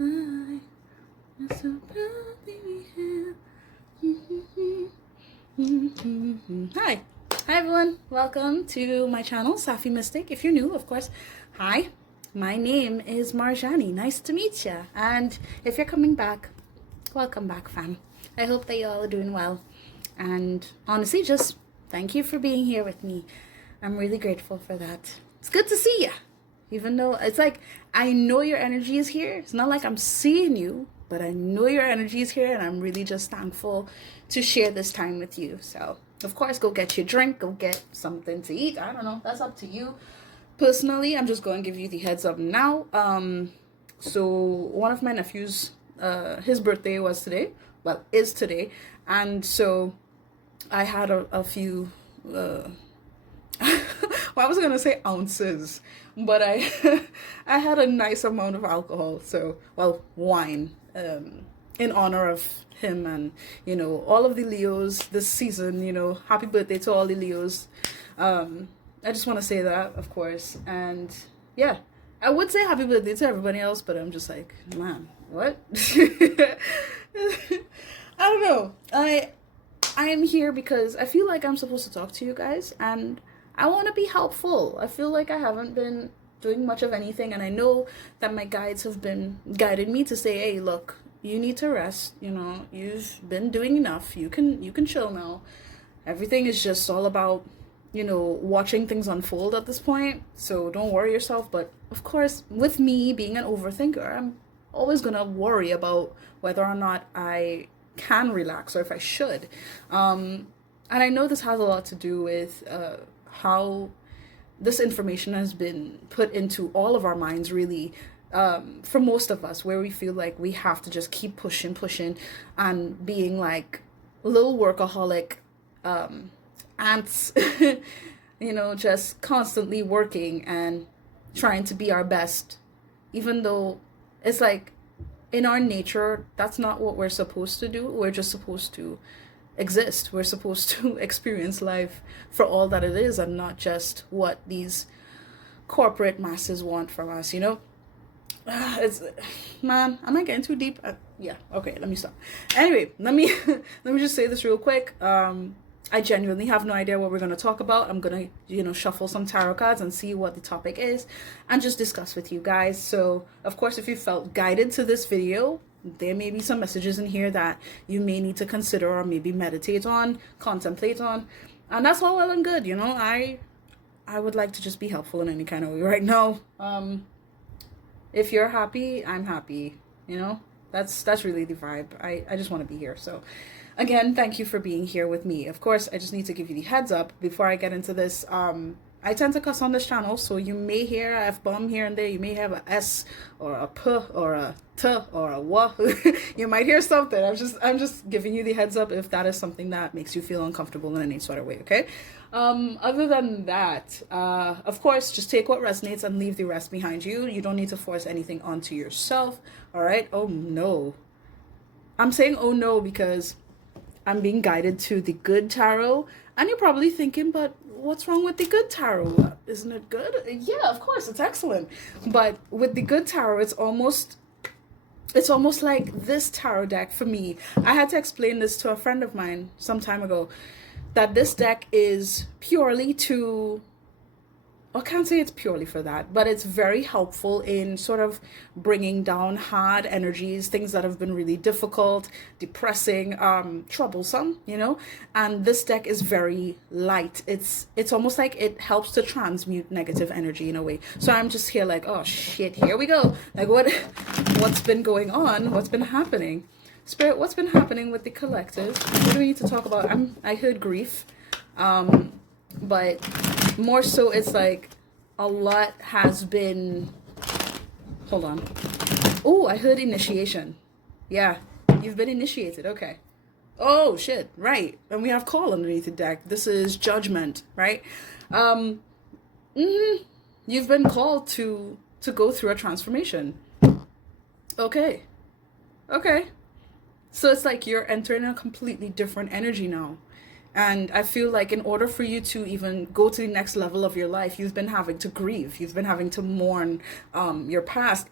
I'm so proudly here. Hi. Hi everyone. Welcome to my channel, Safi Mystic. If you're new, of course, hi. My name is Marjani. Nice to meet ya. And if you're coming back, welcome back, fam. I hope that you all are doing well. And honestly, just thank you for being here with me. I'm really grateful for that. It's good to see ya. Even though it's like, I know your energy is here. It's not like I'm seeing you, but I know your energy is here, and I'm really just thankful to share this time with you. So, of course, go get your drink, go get something to eat. I don't know. That's up to you. Personally, I'm just going to give you the heads up now. So one of my nephews, his birthday was today. Well, is today. And so I had a few well, I was gonna say ounces, but I I had a nice amount of alcohol, so well, wine, in honor of him, and all of the Leos this season. Happy birthday to all the Leos. I just want to say that, of course, and yeah, I would say happy birthday to everybody else, but I'm just like, man, what? I don't know. I am here because I feel like I'm supposed to talk to you guys, and I want to be helpful. I feel like I haven't been doing much of anything, and I know that my guides have been guiding me to say, hey, look, you need to rest. You've been doing enough. You can chill now. Everything is just all about, watching things unfold at this point. So don't worry yourself. But of course, with me being an overthinker, I'm always gonna worry about whether or not I can relax or if I should. And I know this has a lot to do with how this information has been put into all of our minds, really, for most of us, where we feel like we have to just keep pushing, and being like little workaholic ants, just constantly working and trying to be our best, even though it's like in our nature, that's not what we're supposed to do. We're just supposed to exist. We're supposed to experience life for all that it is, and not just what these corporate masses want from us. It's, man, am I getting too deep? Yeah, okay, let me stop. Anyway, let me let me just say this real quick. I genuinely have no idea what we're going to talk about. I'm going to, shuffle some tarot cards and see what the topic is and just discuss with you guys. So, of course, if you felt guided to this video, there may be some messages in here that you may need to consider or maybe meditate on, contemplate on. And that's all well and good. I would like to just be helpful in any kind of way right now. If you're happy, I'm happy. That's really the vibe. I just want to be here. So again, thank you for being here with me. Of course, I just need to give you the heads up before I get into this. I tend to cuss on this channel, so you may hear a F-bomb here and there. You may have a S or a P or a T or a W. You might hear something. I'm just giving you the heads up if that is something that makes you feel uncomfortable in any sort of way, okay? Other than that, of course, just take what resonates and leave the rest behind you. You don't need to force anything onto yourself, all right? Oh, no. I'm saying oh, no, because I'm being guided to the good tarot, and you're probably thinking, but what's wrong with the good tarot? Isn't it good? Yeah, of course, it's excellent. But with the good tarot, it's almost like this tarot deck for me. I had to explain this to a friend of mine some time ago, that this deck is purely to, I can't say it's purely for that, but it's very helpful in sort of bringing down hard energies, things that have been really difficult, depressing, troublesome, and this deck is very light. It's almost like it helps to transmute negative energy in a way. So I'm just here like, oh shit, here we go. Like what's been going on? What's been happening? Spirit, what's been happening with the collective? What do we need to talk about? I heard grief, but more so it's like a lot has been, hold on. Oh, I heard initiation. Yeah, you've been initiated. Okay. Oh shit, right. And we have call underneath the deck. This is judgment, right? You've been called to go through a transformation. Okay. So it's like you're entering a completely different energy now. And I feel like in order for you to even go to the next level of your life, you've been having to grieve. You've been having to mourn your past.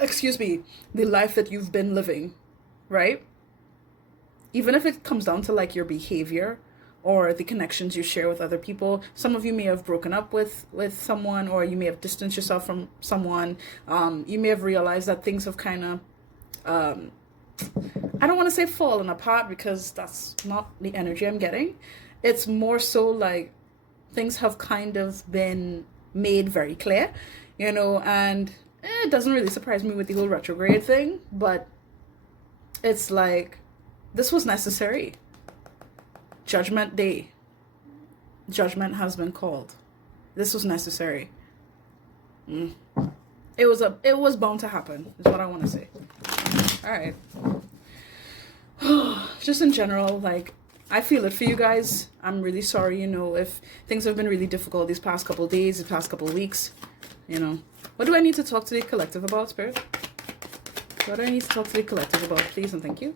excuse me, the life that you've been living, right? Even if it comes down to like your behavior or the connections you share with other people. Some of you may have broken up with someone, or you may have distanced yourself from someone. You may have realized that things have kind of, I don't want to say fallen apart, because that's not the energy I'm getting. It's more so like things have kind of been made very clear, and it doesn't really surprise me with the whole retrograde thing, but it's like, this was necessary. Judgment Day. Judgment has been called. This was necessary. It was bound to happen, is what I want to say. All right. Just in general, like, I feel it for you guys. I'm really sorry, if things have been really difficult these past couple of days, these past couple of weeks, What do I need to talk to the collective about, Spirit? What do I need to talk to the collective about, please and thank you?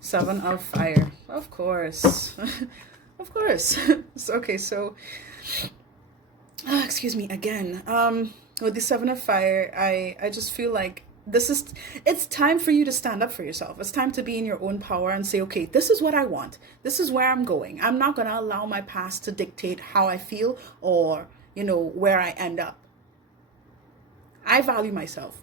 7 of Fire. Of course. Of course. Okay, so... excuse me, again. With the 7 of Fire, I just feel like it's time for you to stand up for yourself. It's time to be in your own power and say, okay, this is what I want. This is where I'm going. I'm not going to allow my past to dictate how I feel or, where I end up. I value myself.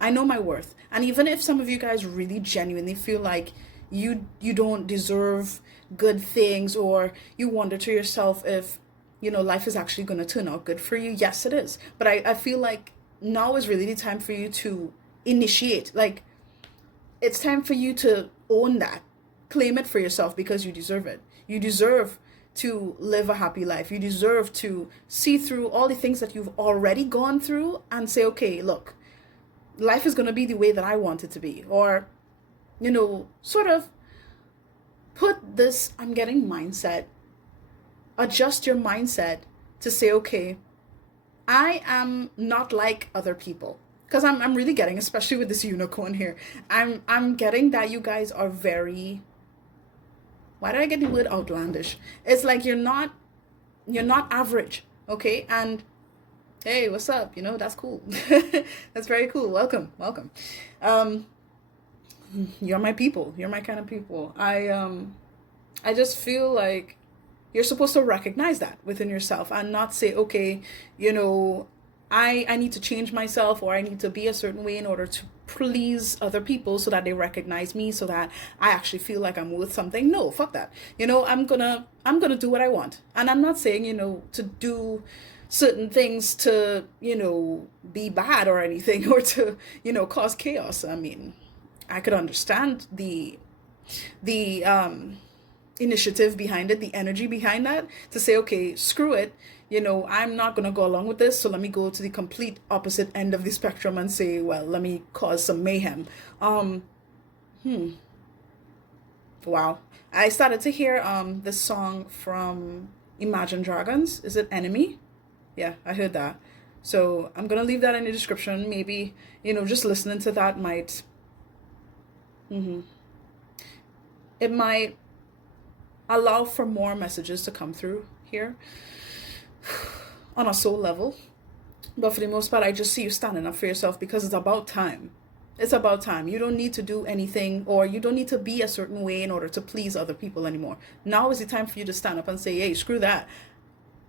I know my worth. And even if some of you guys really genuinely feel like you don't deserve good things, or you wonder to yourself if, life is actually going to turn out good for you, yes, it is. But I feel like now is really the time for you to initiate. Like, it's time for you to own that. Claim it for yourself, because you deserve it. You deserve to live a happy life. You deserve to see through all the things that you've already gone through and say, okay, look, life is going to be the way that I want it to be. Or, sort of put this, I'm getting mindset, adjust your mindset to say, okay, I am not like other people. Because I'm really getting, especially with this unicorn here, I'm getting that you guys are very, why did I get the word outlandish? It's like you're not average, okay? And hey, what's up? That's cool. That's very cool. Welcome. You're my people. You're my kind of people. I just feel like you're supposed to recognize that within yourself and not say, okay, I need to change myself, or I need to be a certain way in order to please other people so that they recognize me, so that I actually feel like I'm worth something. No, fuck that. I'm gonna do what I want. And I'm not saying, to do certain things to, be bad or anything, or to, cause chaos. I mean, I could understand the initiative behind it, the energy behind that, to say, okay, screw it, I'm not going to go along with this, so let me go to the complete opposite end of the spectrum and say, well, let me cause some mayhem. Wow. I started to hear this song from Imagine Dragons. Is it Enemy? Yeah, I heard that. So I'm going to leave that in the description. Maybe, just listening to that might... It might allow for more messages to come through here on a soul level. But for the most part, I just see you standing up for yourself, because it's about time. It's about time. You don't need to do anything, or you don't need to be a certain way in order to please other people anymore. Now is the time for you to stand up and say, hey, screw that.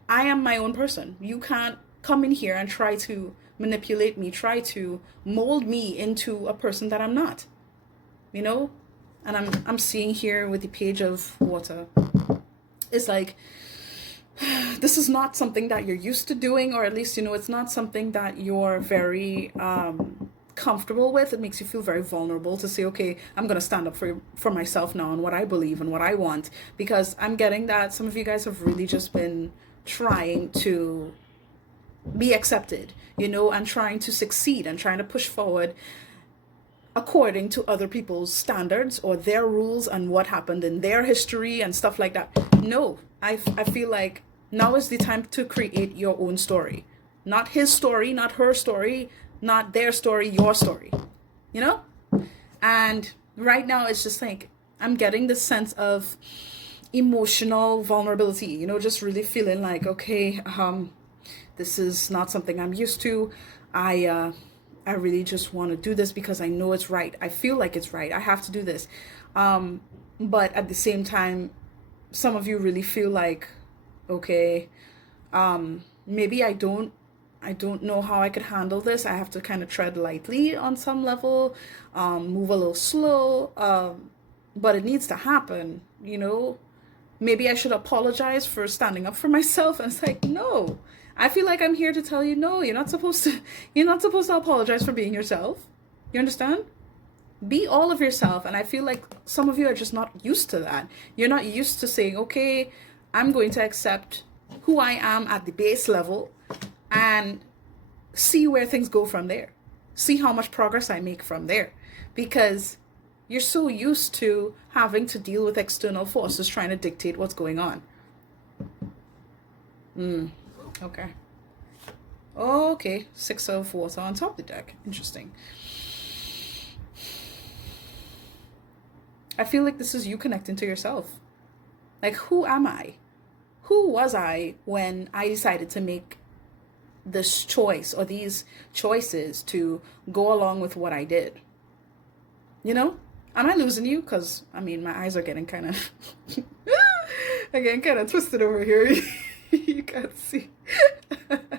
I am my own person. You can't come in here and try to manipulate me, try to mold me into a person that I'm not. And I'm seeing here with the Page of Water, it's like, this is not something that you're used to doing, or at least, it's not something that you're very comfortable with. It makes you feel very vulnerable to say, okay, I'm going to stand up for myself now and what I believe and what I want, because I'm getting that some of you guys have really just been trying to be accepted, and trying to succeed and trying to push forward according to other people's standards or their rules and what happened in their history and stuff like that. No, I feel like now is the time to create your own story. Not his story, not her story, not their story, your story. And right now it's just like, I'm getting this sense of emotional vulnerability, just really feeling like, okay, this is not something I'm used to. I really just want to do this because I know it's right. I feel like it's right. I have to do this. But at the same time, some of you really feel like, okay, maybe I don't know how I could handle this. I have to kind of tread lightly on some level, move a little slow, but it needs to happen, you know. Maybe I should apologize for standing up for myself. And it's like, no, I feel like I'm here to tell you, no, you're not supposed to apologize for being yourself. You understand? Be all of yourself. And I feel like some of you are just not used to that. You're not used to saying, okay, I'm going to accept who I am at the base level and see where things go from there. See how much progress I make from there. Because you're so used to having to deal with external forces trying to dictate what's going on. Okay. Okay, 6 of water on top of the deck. Interesting. I feel like this is you connecting to yourself. Like, who am I? Who was I when I decided to make this choice or these choices to go along with what I did? You know? Am I losing you? Because, I mean, my eyes are getting kind of... again, kind of twisted over here. You can't see. But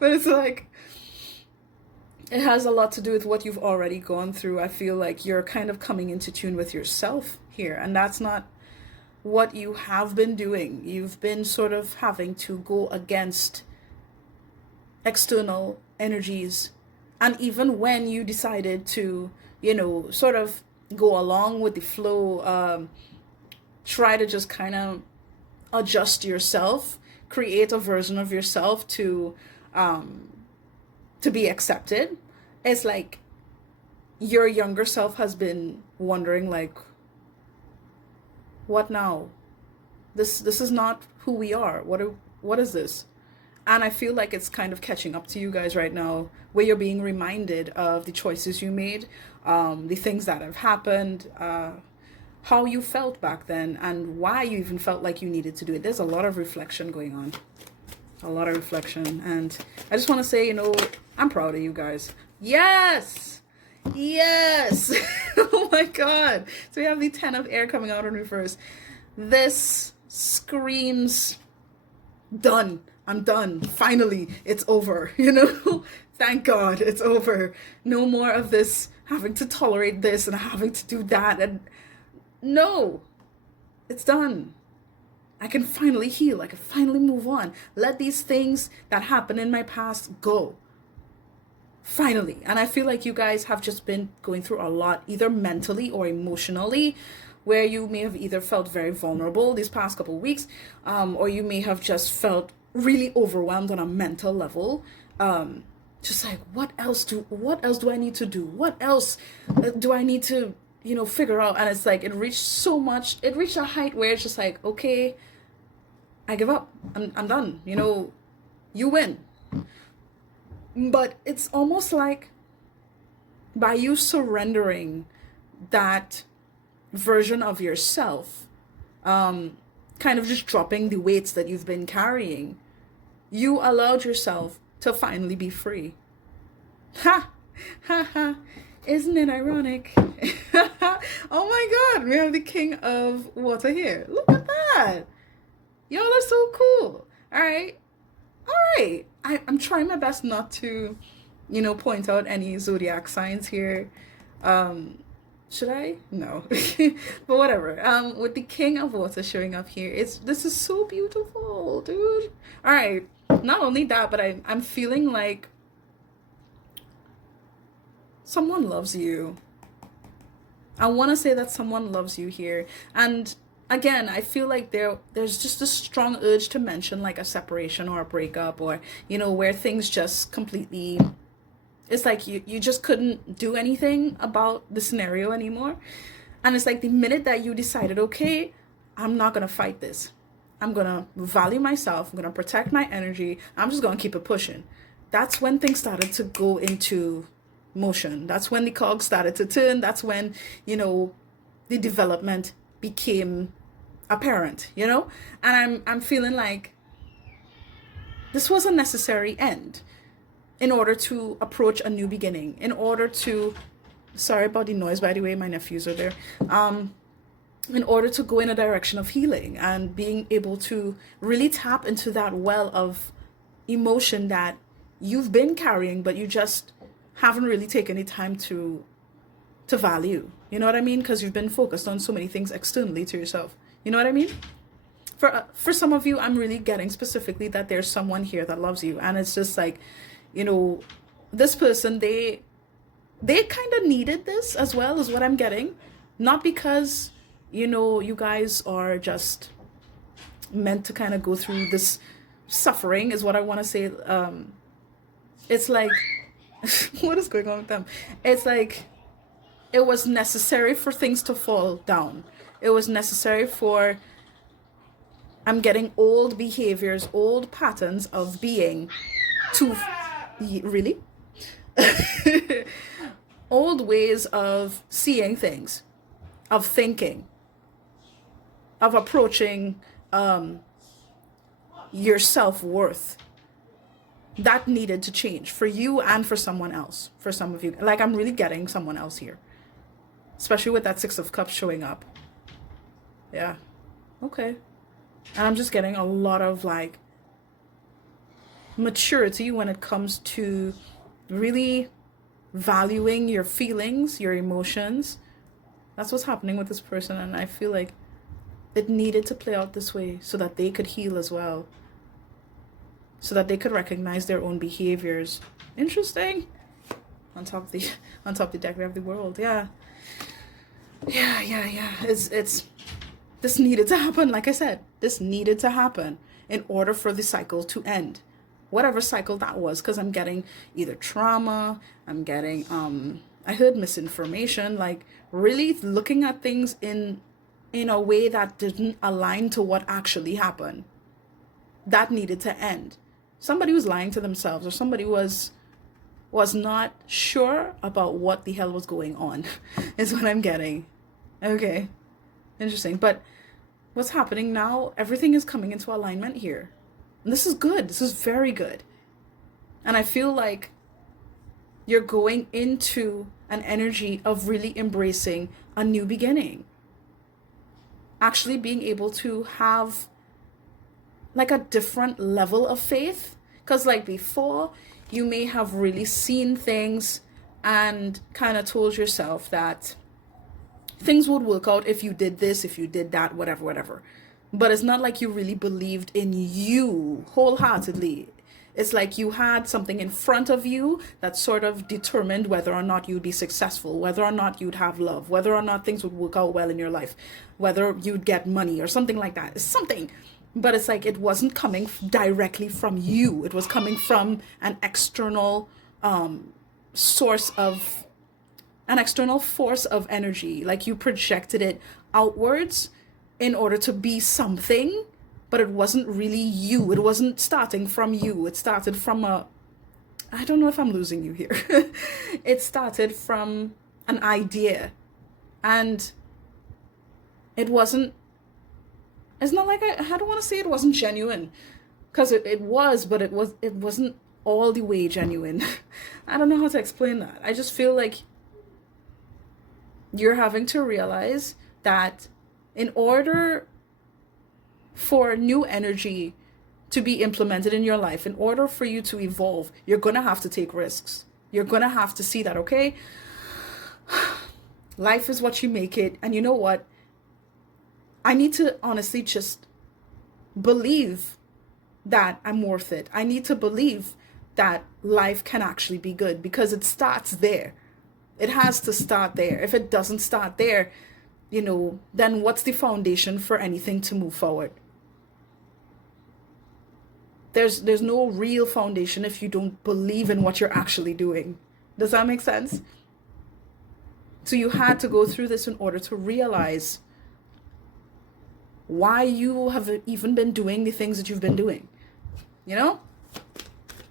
it's like... It has a lot to do with what you've already gone through. I feel like you're kind of coming into tune with yourself here. And that's not what you have been doing. You've been sort of having to go against external energies. And even when you decided to, you know, sort of go along with the flow, try to just kind of adjust yourself, create a version of yourself to be accepted. It's like your younger self has been wondering, like, what now? This is not who we are. What is this? And I feel like it's kind of catching up to you guys right now, where you're being reminded of the choices you made, the things that have happened, how you felt back then, and why you even felt like you needed to do it. There's a lot of reflection going on. A lot of reflection. And I just want to say, you know, I'm proud of you guys. Yes! Yes! Oh my God. So we have the 10 of air coming out in reverse. This screams, done. I'm done. Finally, it's over. You know? Thank God it's over. No more of this having to tolerate this and having to do that. And no, it's done. I can finally heal. I can finally move on. Let these things that happened in my past go. Finally. And I feel like you guys have just been going through a lot, either mentally or emotionally, where you may have either felt very vulnerable these past couple of weeks, or you may have just felt really overwhelmed on a mental level. Just like, what else do I need to do? What else do I need to, you know, figure out? And it's like, it reached a height where it's just like, okay, I give up. I'm done. You know, you win. But it's almost like by you surrendering that version of yourself, kind of just dropping the weights that you've been carrying, you allowed yourself to finally be free. Ha! Ha ha! Isn't it ironic? Oh my God, we have the king of water here. Look at that. Y'all are so cool. All right. I'm trying my best not to, you know, point out any zodiac signs here. Should I? No. But whatever. With the king of water showing up here, this is so beautiful, dude. All right. Not only that, but I'm feeling like someone loves you. I want to say that someone loves you here. And again, I feel like there's just a strong urge to mention like a separation or a breakup, or, you know, where things just completely, it's like you just couldn't do anything about the scenario anymore. And it's like the minute that you decided, okay, I'm not going to fight this. I'm going to value myself. I'm going to protect my energy. I'm just going to keep it pushing. That's when things started to go into motion. That's when the cogs started to turn. That's when, you know, the development became apparent, you know? And I'm feeling like this was a necessary end. in order to approach a new beginning, in order to, sorry about the noise, by the way, my nephews are there, in order to go in a direction of healing and being able to really tap into that well of emotion that you've been carrying, but you just haven't really taken any time to value. You know what I mean? Because you've been focused on so many things externally to yourself. You know what I mean? For some of you, I'm really getting specifically that there's someone here that loves you, and it's just like, you know, this person, they kind of needed this as well, is what I'm getting. Not because, you know, you guys are just meant to kind of go through this suffering, is what I want to say. It's like, what is going on with them? It's like, it was necessary for things to fall down. It was necessary for, I'm getting old behaviors, old patterns of being to, really? Old ways of seeing things, of thinking, of approaching your self-worth. That needed to change for you and for someone else. For some of you, like, I'm really getting someone else here, especially with that Six of Cups showing up. Yeah, okay. And I'm just getting a lot of like maturity when it comes to really valuing your feelings, your emotions. That's what's happening with this person, and I feel like it needed to play out this way so that they could heal as well, so that they could recognize their own behaviors. Interesting. On top of the deck we have the World. Yeah. It's this needed to happen. Like I said, this needed to happen in order for the cycle to end, whatever cycle that was. Because I'm getting either trauma, I'm getting I heard misinformation, like really looking at things in a way that didn't align to what actually happened. That needed to end. Somebody was lying to themselves, or somebody was not sure about what the hell was going on, is what I'm getting. Okay, interesting. But what's happening now, everything is coming into alignment here. And this is good. This is very good. And I feel like you're going into an energy of really embracing a new beginning. Actually being able to have like a different level of faith. Because like before, you may have really seen things and kind of told yourself that things would work out if you did this, if you did that, whatever. But it's not like you really believed in you wholeheartedly. It's like you had something in front of you that sort of determined whether or not you'd be successful, whether or not you'd have love, whether or not things would work out well in your life, whether you'd get money or something like that. It's something. But it's like it wasn't coming directly from you. It was coming from an external force of energy. Like you projected it outwards in order to be something, but it wasn't really you. It wasn't starting from you. It started from I don't know if I'm losing you here. It started from an idea, and it's not like I don't want to say it wasn't genuine, because it was, but it wasn't all the way genuine. I don't know how to explain that. I just feel like you're having to realize that in order for new energy to be implemented in your life, in order for you to evolve, you're going to have to take risks. You're going to have to see that, okay, life is what you make it. And you know what? I need to honestly just believe that I'm worth it. I need to believe that life can actually be good, because it starts there. It has to start there. If it doesn't start there, you know, then what's the foundation for anything to move forward? There's no real foundation if you don't believe in what you're actually doing. Does that make sense? So you had to go through this in order to realize why you have even been doing the things that you've been doing. You know?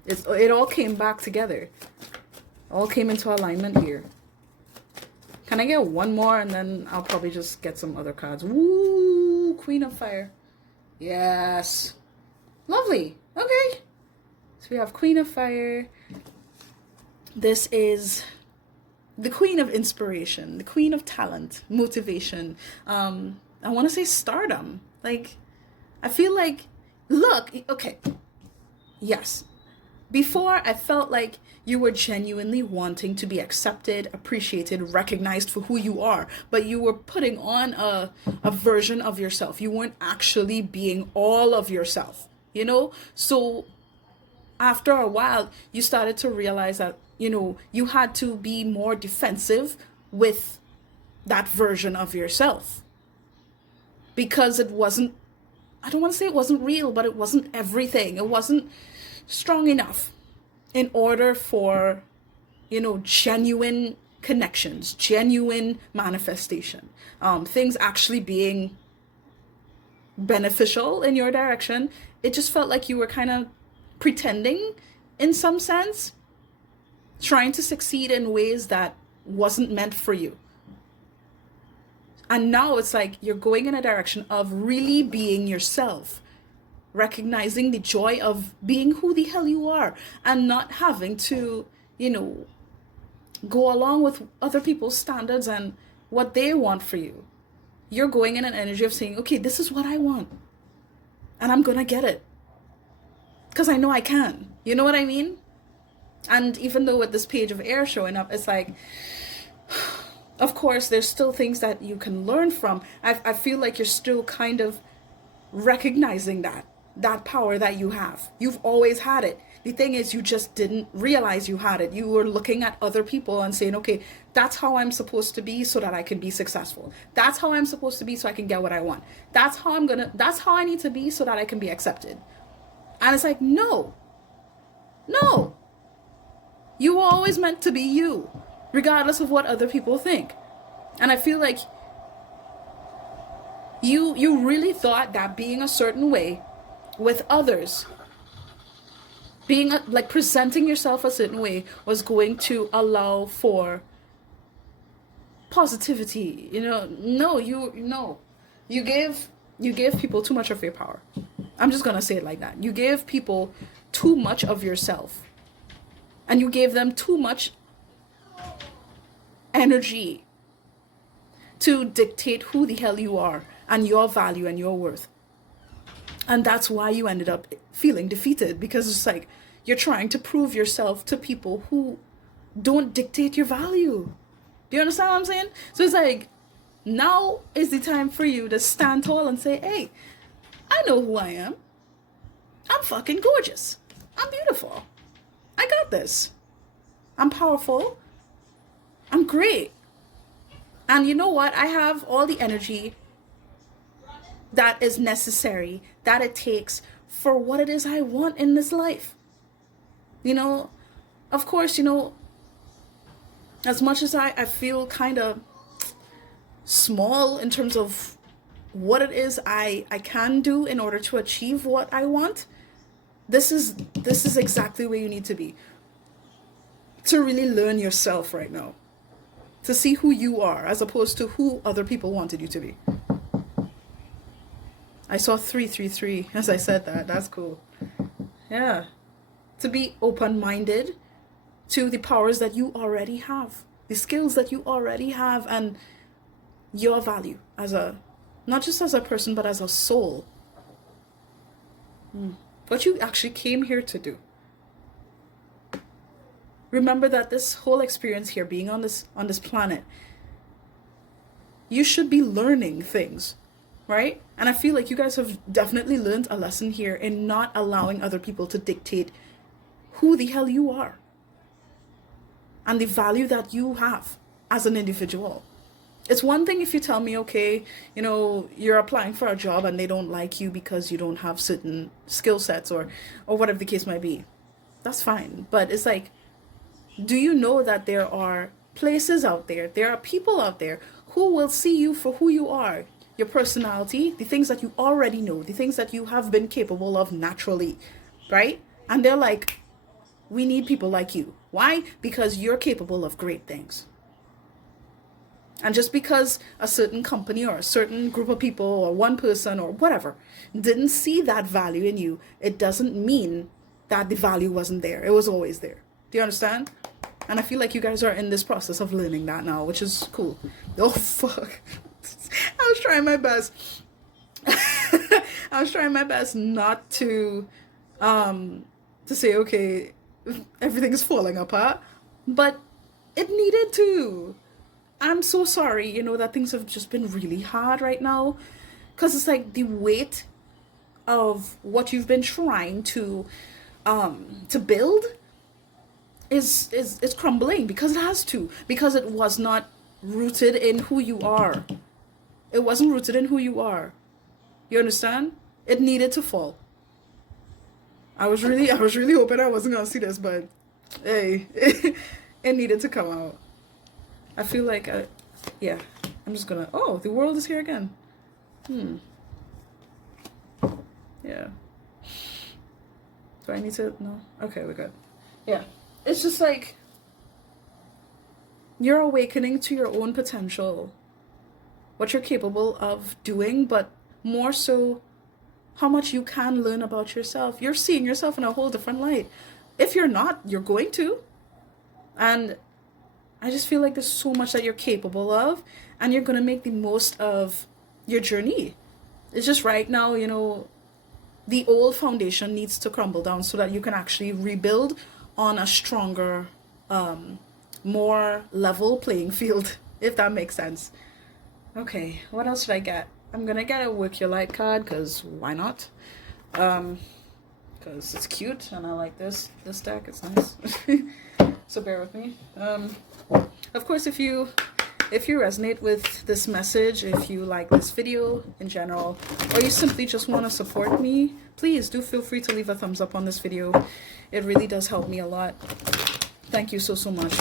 It all came back together. All came into alignment here. Can I get one more, and then I'll probably just get some other cards. Woo! Queen of Fire. Yes. Lovely. Okay. So we have Queen of Fire. This is the queen of inspiration, the queen of talent, motivation. I want to say stardom. Like, I feel like, look, okay, yes. Before, I felt like you were genuinely wanting to be accepted, appreciated, recognized for who you are, but you were putting on a version of yourself. You weren't actually being all of yourself, you know? So after a while, you started to realize that, you had to be more defensive with that version of yourself because it wasn't, I don't want to say it wasn't real, but it wasn't everything. It wasn't strong enough in order for, genuine connections, genuine manifestation, things actually being beneficial in your direction. It just felt like you were kind of pretending in some sense, trying to succeed in ways that wasn't meant for you. And now it's like you're going in a direction of really being yourself, recognizing the joy of being who the hell you are and not having to, go along with other people's standards and what they want for you. You're going in an energy of saying, okay, this is what I want and I'm going to get it because I know I can. You know what I mean? And even though with this page of air showing up, it's like, of course, there's still things that you can learn from. I feel like you're still kind of recognizing that power that you have. You've always had it. The thing is, you just didn't realize you had it. You were looking at other people and saying, okay, that's how I'm supposed to be so that I can be successful. That's how I'm supposed to be so I can get what I want. That's how I need to be so that I can be accepted. And it's like, no. You were always meant to be you, regardless of what other people think. And I feel like you really thought that being a certain way with others, being like presenting yourself a certain way was going to allow for positivity. No, you gave people too much of your power. I'm just gonna say it like that. You gave people too much of yourself. And you gave them too much energy to dictate who the hell you are and your value and your worth. And that's why you ended up feeling defeated, because it's like you're trying to prove yourself to people who don't dictate your value. Do you understand what I'm saying? So it's like, now is the time for you to stand tall and say, hey, I know who I am. I'm fucking gorgeous. I'm beautiful. I got this. I'm powerful. I'm great. And you know what? I have all the energy that is necessary, that it takes for what it is I want in this life. Of course, as much as I feel kind of small in terms of what it is I can do in order to achieve what I want, this is exactly where you need to be. To really learn yourself right now. To see who you are as opposed to who other people wanted you to be. I saw 333 as I said that. That's cool. Yeah. To be open-minded to the powers that you already have. The skills that you already have and your value as not just as a person, but as a soul. What you actually came here to do. Remember that this whole experience here, being on this planet, you should be learning things, right? And I feel like you guys have definitely learned a lesson here in not allowing other people to dictate who the hell you are and the value that you have as an individual. It's one thing if you tell me, okay, you're applying for a job and they don't like you because you don't have certain skill sets or whatever the case might be. That's fine. But it's like, do you know that there are places out there, there are people out there who will see you for who you are, your personality, the things that you already know, the things that you have been capable of naturally, right? And they're like, we need people like you. Why? Because you're capable of great things. And just because a certain company or a certain group of people or one person or whatever didn't see that value in you, it doesn't mean that the value wasn't there. It was always there. Do you understand? And I feel like you guys are in this process of learning that now, which is cool. Oh, fuck. I was trying my best. I was trying my best not to say, okay, everything is falling apart, but it needed to. I'm so sorry, that things have just been really hard right now, because it's like the weight of what you've been trying to build is crumbling, because it has to, because it was not rooted in who you are. It wasn't rooted in who you are. You understand? It needed to fall. I was really hoping I wasn't gonna see this, but hey, it needed to come out. I feel like, yeah, I'm just gonna. Oh, the world is here again. Yeah. Do I need to? No. Okay, we're good. Yeah. It's just like you're awakening to your own potential, what you're capable of doing, but more so how much you can learn about yourself. You're seeing yourself in a whole different light. If you're not, you're going to. And I just feel like there's so much that you're capable of, and you're going to make the most of your journey. It's just right now, the old foundation needs to crumble down so that you can actually rebuild on a stronger, more level playing field, if that makes sense. Okay, what else should I get? I'm gonna get a Work Your Light card, because why not? Because it's cute and I like this deck. It's nice. So bear with me. Of course, if you resonate with this message, if you like this video in general, or you simply just want to support me, please do feel free to leave a thumbs up on this video. It really does help me a lot. Thank you so much.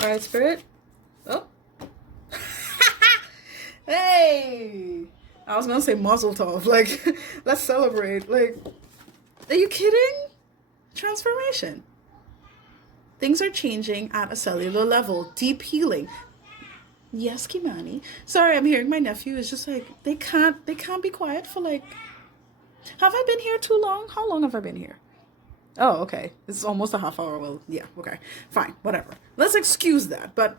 Alright, Spirit. Oh. Hey! I was gonna say Mazel Tov. Like, let's celebrate. Like, are you kidding? Transformation. Things are changing at a cellular level. Deep healing. Yes, Kimani. Sorry, I'm hearing my nephew is just like, they can't be quiet for like, have I been here too long? How long have I been here? Oh, okay. It's almost a half hour. Well, yeah, okay. Fine, whatever. Let's excuse that. But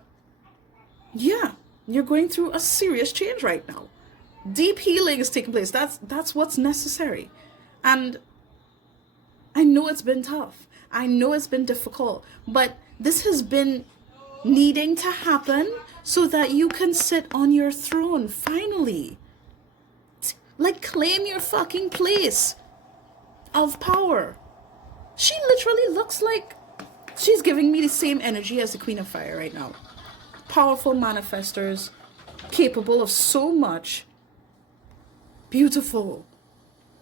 yeah, you're going through a serious change right now. Deep healing is taking place. That's what's necessary. And I know it's been tough. I know it's been difficult. But this has been needing to happen so that you can sit on your throne, finally. Like, claim your fucking place of power. She literally looks like she's giving me the same energy as the Queen of Fire right now. Powerful manifestors, capable of so much, beautiful,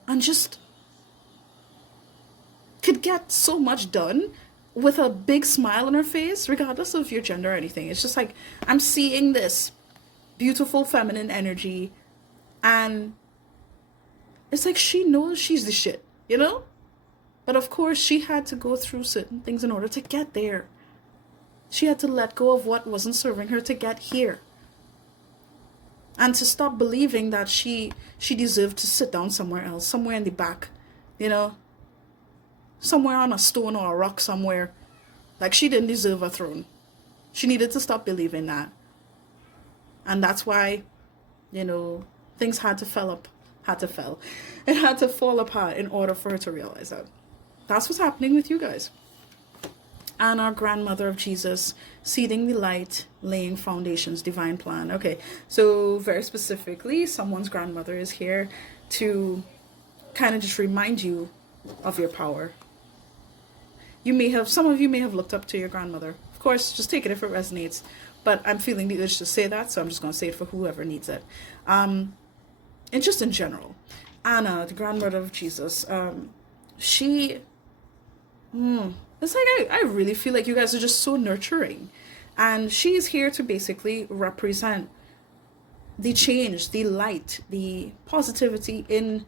and just could get so much done with a big smile on her face, regardless of your gender or anything. It's just like, I'm seeing this beautiful feminine energy, and it's like she knows she's the shit, But of course, she had to go through certain things in order to get there. She had to let go of what wasn't serving her to get here. And to stop believing that she deserved to sit down somewhere else, somewhere in the back, somewhere on a stone or a rock somewhere. Like, she didn't deserve a throne. She needed to stop believing that. And that's why, things had to fall. It had to fall apart in order for her to realize that. That's what's happening with you guys. And our grandmother of Jesus, seeding the light, laying foundations, divine plan. Okay, so very specifically, someone's grandmother is here to kind of just remind you of your power. Some of you may have looked up to your grandmother. Of course, just take it if it resonates. But I'm feeling the urge to say that, so I'm just going to say it for whoever needs it. And just in general, Anna, the grandmother of Jesus, it's like I really feel like you guys are just so nurturing, and she's here to basically represent the change, the light, the positivity in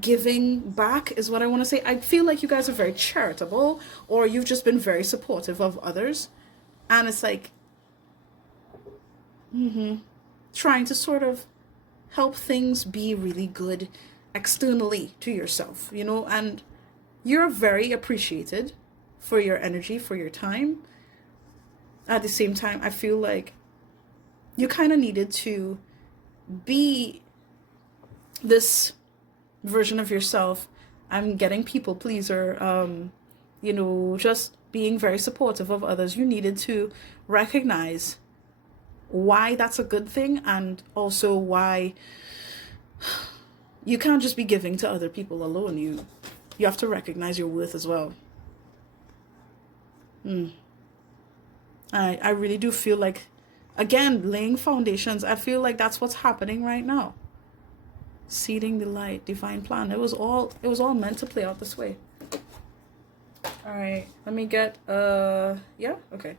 giving back is what I want to say. I feel like you guys are very charitable, or you've just been very supportive of others, and it's like trying to sort of help things be really good externally to yourself, and you're very appreciated for your energy, for your time. At the same time, I feel like you kind of needed to be this version of yourself. I'm getting people pleaser, just being very supportive of others. You needed to recognize why that's a good thing, and also why you can't just be giving to other people alone. You have to recognize your worth as well. I really do feel like, again, laying foundations. I feel like that's what's happening right now. Seeding the light, divine plan. It was all meant to play out this way. All right, let me get yeah, okay.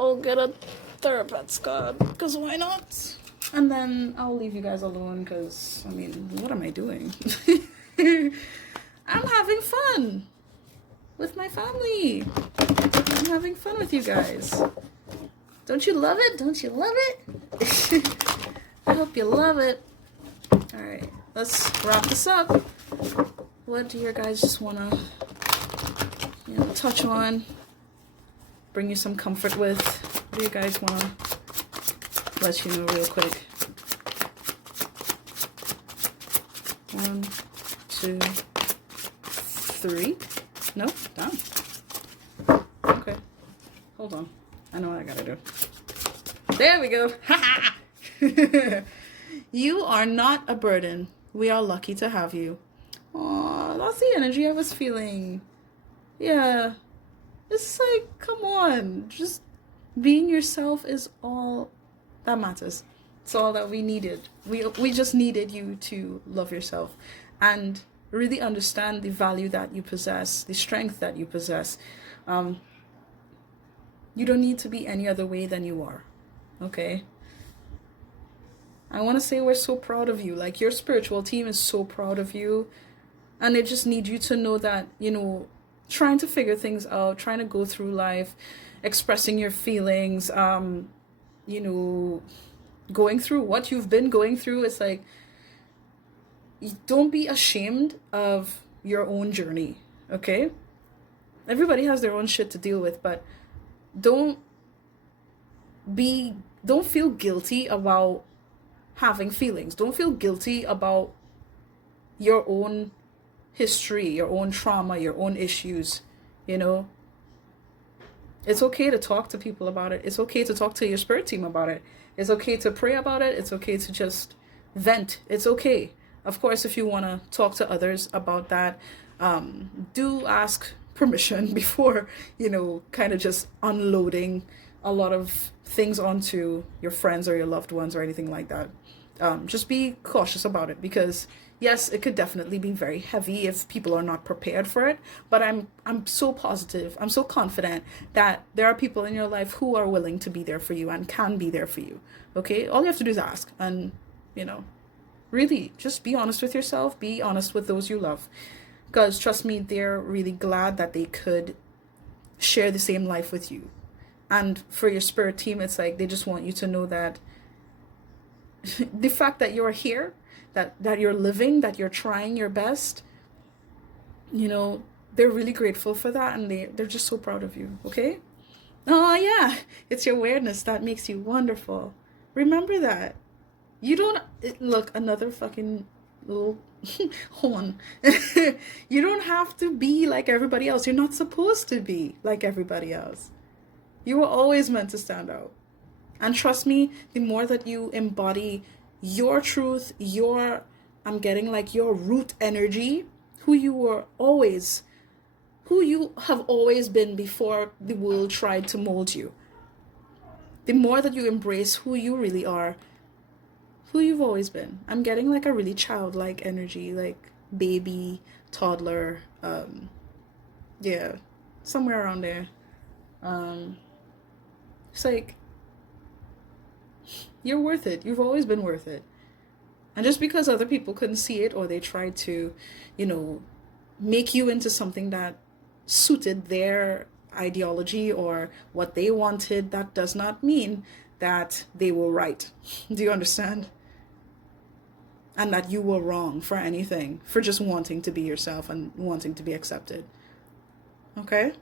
I'll get a therapist card, because why not? And then I'll leave you guys alone, because, I mean, what am I doing? I'm having fun with my family. I'm having fun with you guys. Don't you love it? Don't you love it? I hope you love it. All right, let's wrap this up. What do your guys just want to, touch on? Bring you some comfort with? What do you guys want to let you know real quick? 1, 2, 3. No, done. Okay, hold on. I know what I gotta do. There we go. You are not a burden. We are lucky to have you. Aw, that's the energy I was feeling. Yeah. It's like, come on. Just being yourself is all that matters. It's all that we needed. We just needed you to love yourself and really understand the value that you possess, the strength that you possess. You don't need to be any other way than you are. Okay? I want to say we're so proud of you. Like, your spiritual team is so proud of you. And they just need you to know that, trying to figure things out, trying to go through life, expressing your feelings, going through what you've been going through. It's like, don't be ashamed of your own journey, okay? Everybody has their own shit to deal with, but don't feel guilty about having feelings. Don't feel guilty about your own history, your own trauma, your own issues. It's okay to talk to people about it. It's okay to talk to your spirit team about it. It's okay to pray about it. It's okay to just vent. It's okay. Of course, if you want to talk to others about that, do ask permission before, kind of just unloading a lot of things onto your friends or your loved ones or anything like that. Just be cautious about it, because yes, it could definitely be very heavy if people are not prepared for it. But I'm so positive, I'm so confident that there are people in your life who are willing to be there for you and can be there for you. Okay, all you have to do is ask, and really just be honest with yourself. Be honest with those you love, because trust me, they're really glad that they could share the same life with you. And for your spirit team, it's like they just want you to know that the fact that you're here, that you're living, that you're trying your best, they're really grateful for that, and they're just so proud of you. Okay? Oh yeah, it's your awareness that makes you wonderful. Remember that. You don't look, another fucking little horn. You don't have to be like everybody else. You're not supposed to be like everybody else. You were always meant to stand out. And trust me, the more that you embody your truth, I'm getting like your root energy, who you have always been before the world tried to mold you. The more that you embrace who you really are, who you've always been. I'm getting like a really childlike energy, like baby, toddler, yeah, somewhere around there. It's like, you're worth it. You've always been worth it. And just because other people couldn't see it, or they tried to, make you into something that suited their ideology or what they wanted, that does not mean that they were right. Do you understand? and that you were wrong for anything, for just wanting to be yourself and wanting to be accepted. Okay?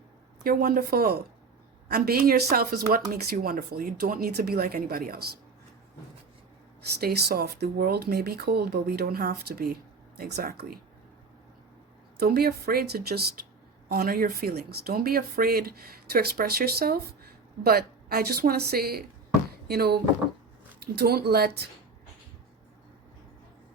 You're wonderful. And being yourself is what makes you wonderful. You don't need to be like anybody else. Stay soft. The world may be cold, but we don't have to be. Exactly. Don't be afraid to just honor your feelings. Don't be afraid to express yourself. But I just want to say, don't let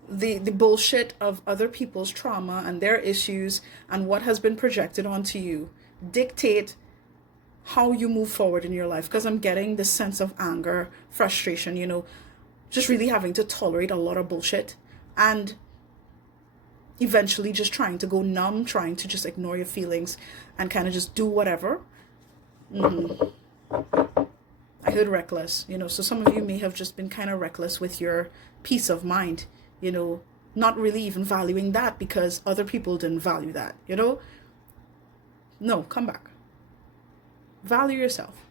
the bullshit of other people's trauma and their issues and what has been projected onto you dictate how you move forward in your life. Because I'm getting this sense of anger, frustration, just really having to tolerate a lot of bullshit, and eventually just trying to go numb, trying to just ignore your feelings and kind of just do whatever. I heard reckless, so some of you may have just been kind of reckless with your peace of mind, not really even valuing that because other people didn't value that, No, come back. Value yourself.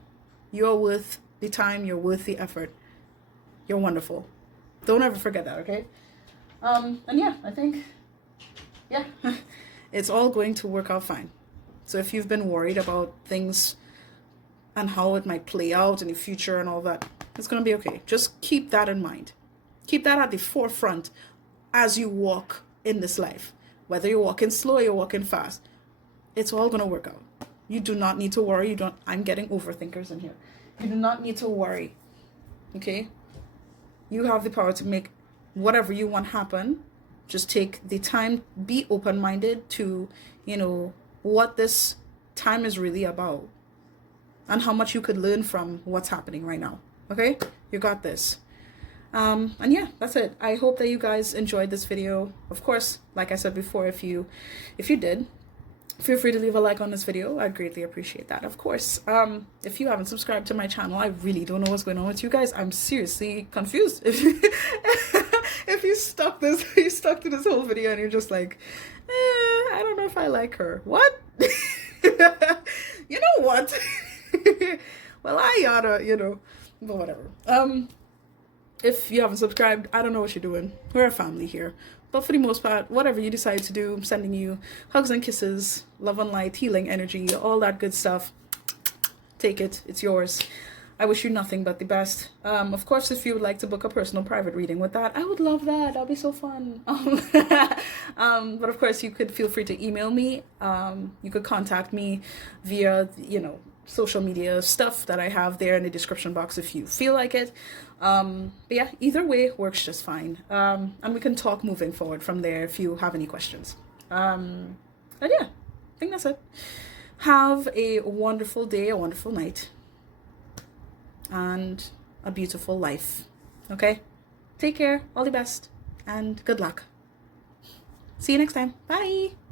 You're worth the time, you're worth the effort. You're wonderful. Don't ever forget that, okay? And yeah, I think, it's all going to work out fine. So if you've been worried about things and how it might play out in the future and all that, it's going to be okay. Just keep that in mind. Keep that at the forefront as you walk in this life. Whether you're walking slow or you're walking fast, it's all going to work out. You do not need to worry. I'm getting overthinkers in here. You do not need to worry. Okay? You have the power to make whatever you want happen. Just take the time, be open-minded to, what this time is really about and how much you could learn from what's happening right now. Okay? You got this. And yeah, that's it. I hope that you guys enjoyed this video. Of course, like I said before, if you did, feel free to leave a like on this video. I'd greatly appreciate that. Of course, if you haven't subscribed to my channel, I really don't know what's going on with you guys. I'm seriously confused. If you stuck to this whole video and you're just like, I don't know if I like her. What? You know what? Well, I oughta, but whatever. If you haven't subscribed, I don't know what you're doing. We're a family here. But for the most part, whatever you decide to do, I'm sending you hugs and kisses, love and light, healing energy, all that good stuff. Take it. It's yours. I wish you nothing but the best. Of course, if you would like to book a personal private reading with that, I would love that. That'll be so fun. But of course, you could feel free to email me. You could contact me via, social media stuff that I have there in the description box if you feel like it. But yeah, either way works just fine. And we can talk moving forward from there if you have any questions. And yeah, I think that's it. Have a wonderful day, a wonderful night, and a beautiful life. Okay? Take care, all the best, and good luck. See you next time. Bye!